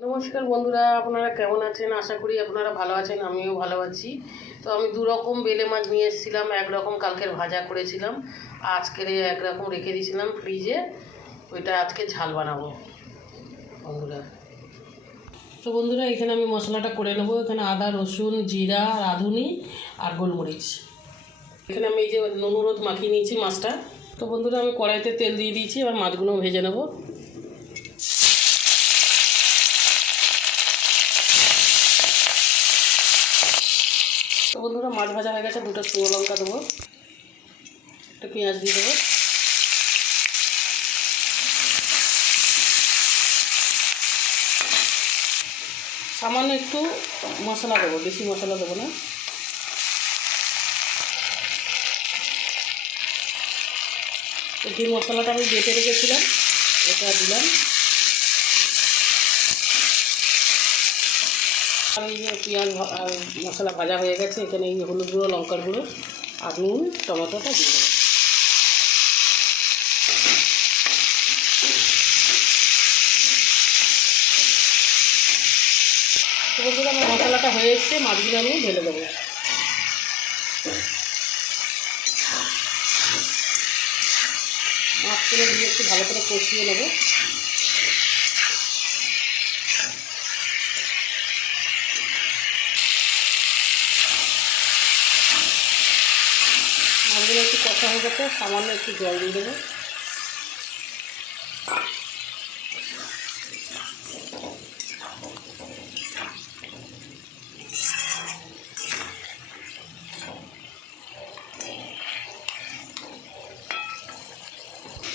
নমস্কার বন্ধুরা, আপনারা কেমন আছেন? আশা করি আপনারা ভালো আছেন, আমিও ভালো আছি। তো আমি দু রকম বেলে মাছ নিয়ে এসেছিলাম। একরকম কালকের ভাজা করেছিলাম, আজকের একরকম রেখে দিয়েছিলাম ফ্রিজে। ওইটা আজকে ঝাল বানাবো বন্ধুরা। তো বন্ধুরা, এখানে আমি মশলাটা করে নেবো। এখানে আদা, রসুন, জিরা, রাঁধুনি আর গোলমরিচ। এখানে আমি এই যে নুন হলুদ মাখিয়ে নিয়েছি মাছটা। তো বন্ধুরা, আমি কড়াইতে তেল দিয়ে দিয়েছি, এবার মাছগুলো ভেজে নেবো। তো বন্ধুরা, মাছ ভাজা হয়ে গেছে। দুটো শুকনো লঙ্কা দেবো, একটা পেঁয়াজ দিয়ে দেবো, সামান্য একটু মশলা দেবো, বেশি মশলা দেবো না। যে মশলাটা আমি বেটে রেখেছিলাম এটা দিলাম। আর এই যে পেঁয়াজ আর মশলা ভাজা হয়ে গেছে, এখানে এই হলুদ গুঁড়ো, লঙ্কার গুঁড়ো আর নুন, টমেটোটা দিয়ে দেবো। তো বন্ধুরা, আমার মশলাটা হয়ে এসছে, মাছগুলো আমি ঢেলে দেবো। মাছগুলো দিয়ে একটু ভালো করে কষিয়ে নেবো। মাছগুলো একটু কষা হয়ে গেছে, সামান্য একটু জল দিয়ে দেবো।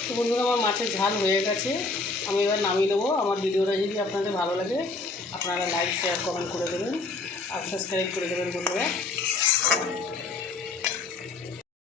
তো বন্ধুরা, আমার মাছের ঝাল হয়ে গেছে, আমি এবার নামিয়ে নেবো। আমার ভিডিওটা যদি আপনাদের ভালো লাগে, আপনারা লাইক, শেয়ার, কমেন্ট করে দেবেন আর সাবস্ক্রাইব করে দেবেন বন্ধুরা।